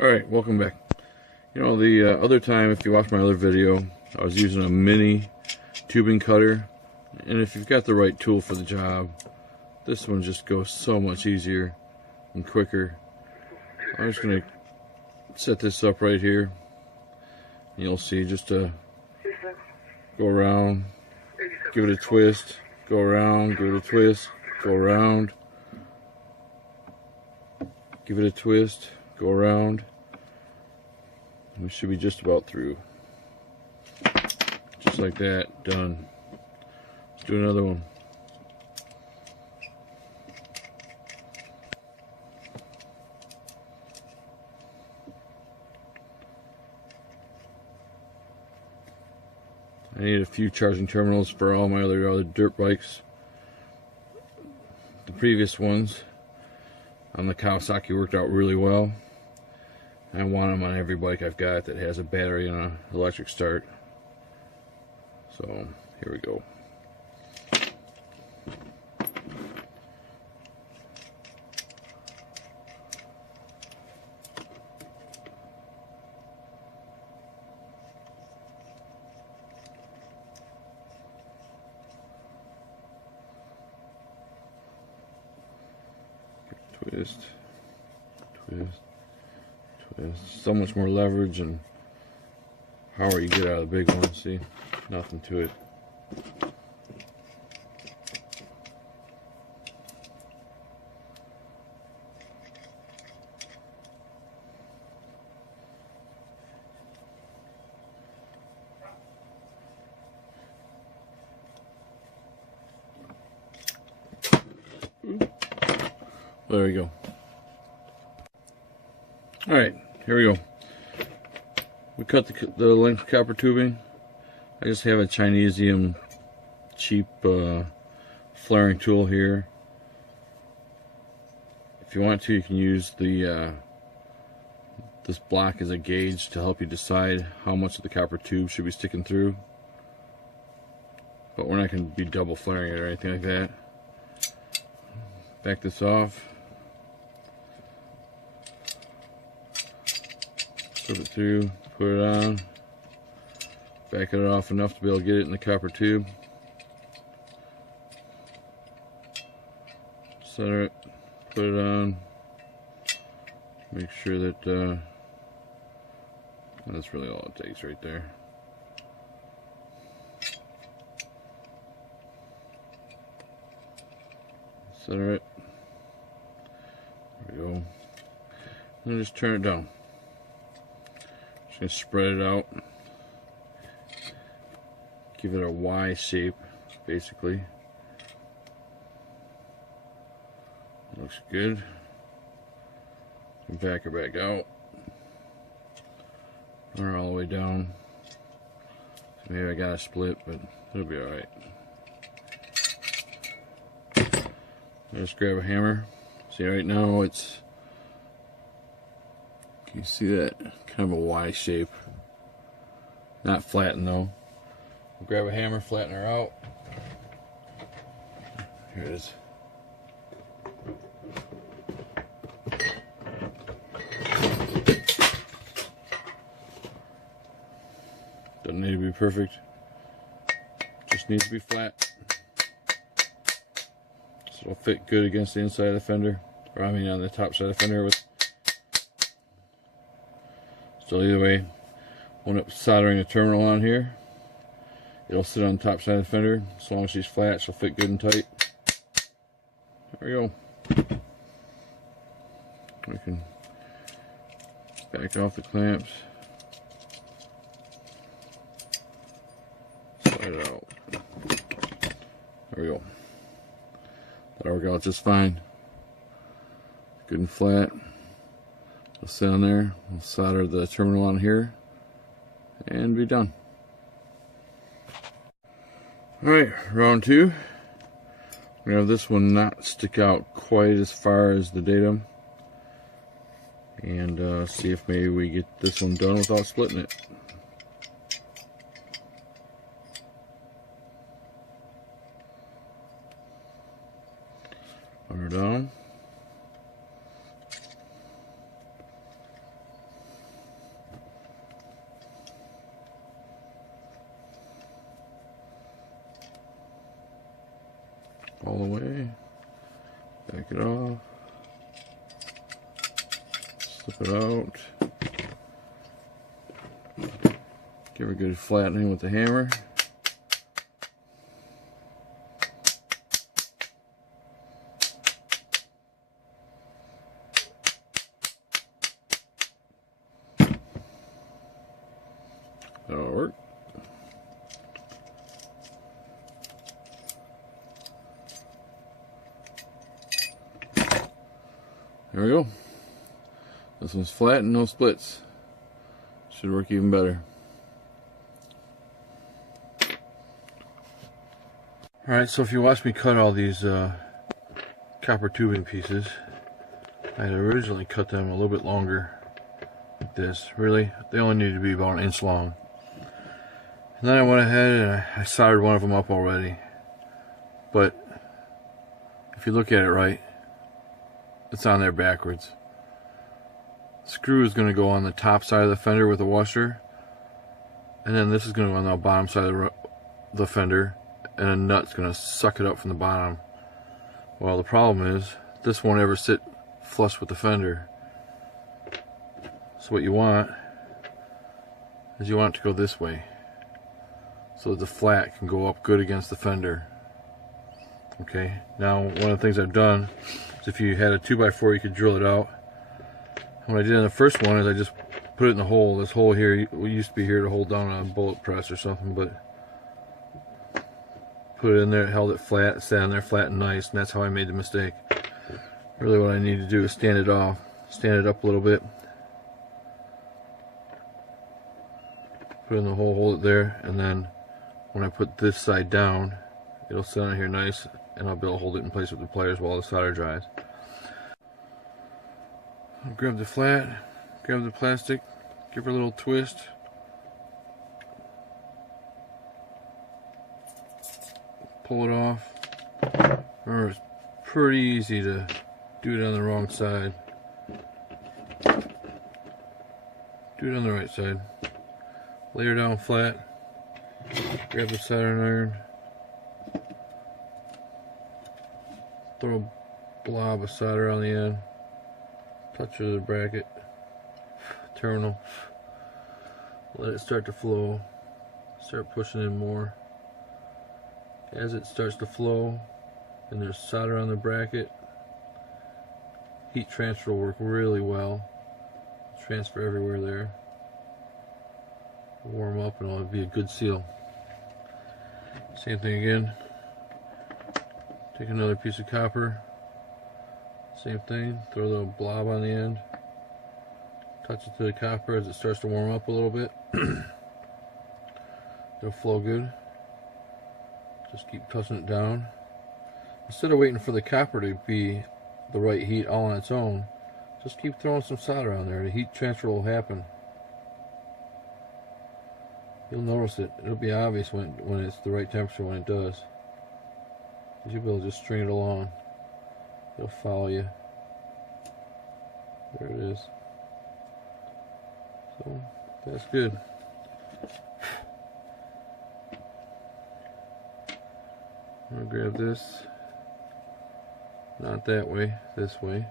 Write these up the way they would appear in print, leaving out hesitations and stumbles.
Alright, welcome back. You know, the other time, if you watched my other video, I was using a mini tubing cutter, and if you've got the right tool for the job, this one just goes so much easier and quicker. I'm just going to set this up right here, and you'll see just go around, give it a twist, go around, give it a twist, go around, give it a twist, go around. We should be just about through. Just like that, done. Let's do another one. I need a few charging terminals for all my other dirt bikes. The previous ones on the Kawasaki worked out really well. I want them on every bike I've got that has a battery and an electric start. So here we go. Twist, twist. There's so much more leverage and power you get out of the big one. See, nothing to it. There we go. Alright, here we go. We cut the length of copper tubing. I just have a Chinesium cheap flaring tool here. If you want to, you can use the this block as a gauge to help you decide how much of the copper tube should be sticking through. But we're not going to be double flaring it or anything like that. Back this off. Slip it through, put it on, back it off enough to be able to get it in the copper tube. Center it, put it on, make sure that that's really all it takes right there. Center it, there we go, and just turn it down. Just spread it out, give it a Y shape, basically. Looks good. And back her back out, or all the way down. Maybe I got a split, but it'll be all right. Just grab a hammer. See, right now it's, can you see that? Kind of a Y shape. Not flattened though. We'll grab a hammer, flatten her out. Here it is. Doesn't need to be perfect. Just needs to be flat. So it'll fit good against the inside of the fender. Or I mean on the top side of the fender with. So either way, when I'm soldering a terminal on here, it'll sit on the top side of the fender. As long as she's flat, she'll fit good and tight. There we go. We can back off the clamps. Slide it out. There we go. That'll work out just fine. Good and flat. We'll sit on there, we'll solder the terminal on here, and be done. Alright, round two. We're going to have this one not stick out quite as far as the datum. And see if maybe we get this one done without splitting it. Put her down. all the way. Back it off. Slip it out. Give her a good flattening with the hammer. That'll work. There we go. This one's flat and no splits. Should work even better. Alright, so if you watch me cut all these copper tubing pieces, I had originally cut them a little bit longer like this. Really, they only need to be about 1 inch long. And then I went ahead and I soldered one of them up already. But if you look at it right, it's on there backwards. The screw is going to go on the top side of the fender with the washer, and then this is going to go on the bottom side of the fender, and a nut's going to suck it up from the bottom. Well, the problem is this won't ever sit flush with the fender. So what you want is you want it to go this way, so that the flat can go up good against the fender. Okay, now one of the things I've done is if you had a 2x4, you could drill it out. What I did in the first one is I just put it in the hole. This hole here used to be here to hold down a bullet press or something, but put it in there, it held it flat, it sat in there flat and nice, and that's how I made the mistake. Really what I need to do is stand it off, stand it up a little bit, put it in the hole, hold it there, and then when I put this side down, it'll sit on here nice, and I'll be able to hold it in place with the pliers while the solder dries. I'll grab the flat, grab the plastic, give her a little twist. Pull it off. Remember, it's pretty easy to do it on the wrong side. Do it on the right side. Lay her down flat. Grab the soldering iron. Throw a blob of solder on the end. Touch it to the bracket. Terminal. Let it start to flow. Start pushing in more. As it starts to flow and there's solder on the bracket, heat transfer will work really well. Transfer everywhere there. Warm up and it'll be a good seal. Same thing again. Take another piece of copper. Same thing. Throw a little blob on the end. Touch it to the copper as it starts to warm up a little bit. It'll flow good. Just keep touching it down. Instead of waiting for the copper to be the right heat all on its own, just keep throwing some solder on there. The heat transfer will happen. You'll notice it. It'll be obvious when it's the right temperature when it does. You'll be able to just string it along. It'll follow you. There it is. So that's good. I'll grab this. Not that way, this way.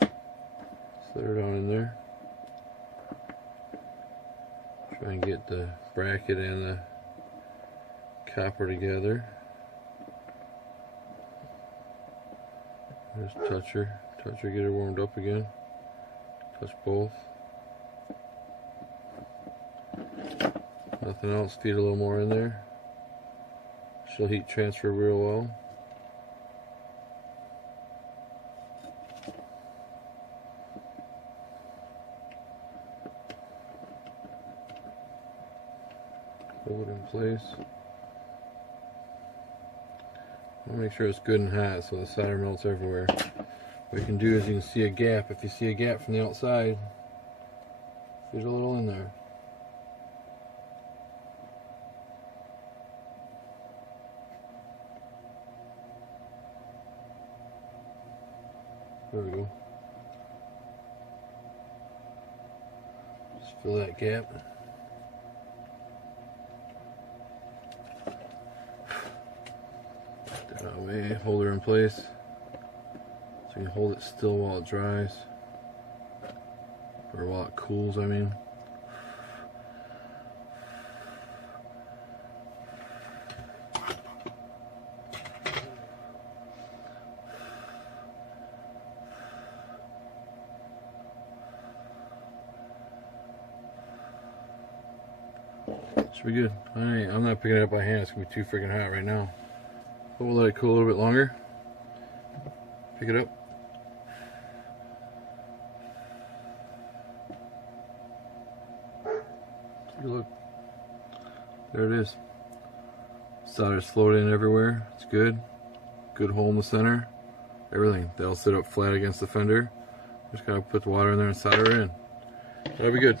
Slide her down in there. Try and get the bracket and the copper together. Just touch her, get her warmed up again. Touch both. Nothing else, feed a little more in there. She'll heat transfer real well. Hold it in place. I'll make sure it's good and hot so the solder melts everywhere. What you can do is you can see a gap. If you see a gap from the outside, feed a little in there. There we go. Just fill that gap. may hold her in place so you can hold it still while it dries, or while it cools, I mean. Should be good. I'm not picking it up by hand, it's gonna be too freaking hot right now. But we'll let it cool a little bit longer. Pick it up. Take a look. There it is. Solder's floating everywhere. It's good. Good hole in the center. Everything. They'll sit up flat against the fender. Just gotta put the water in there and solder it in. That'll be good.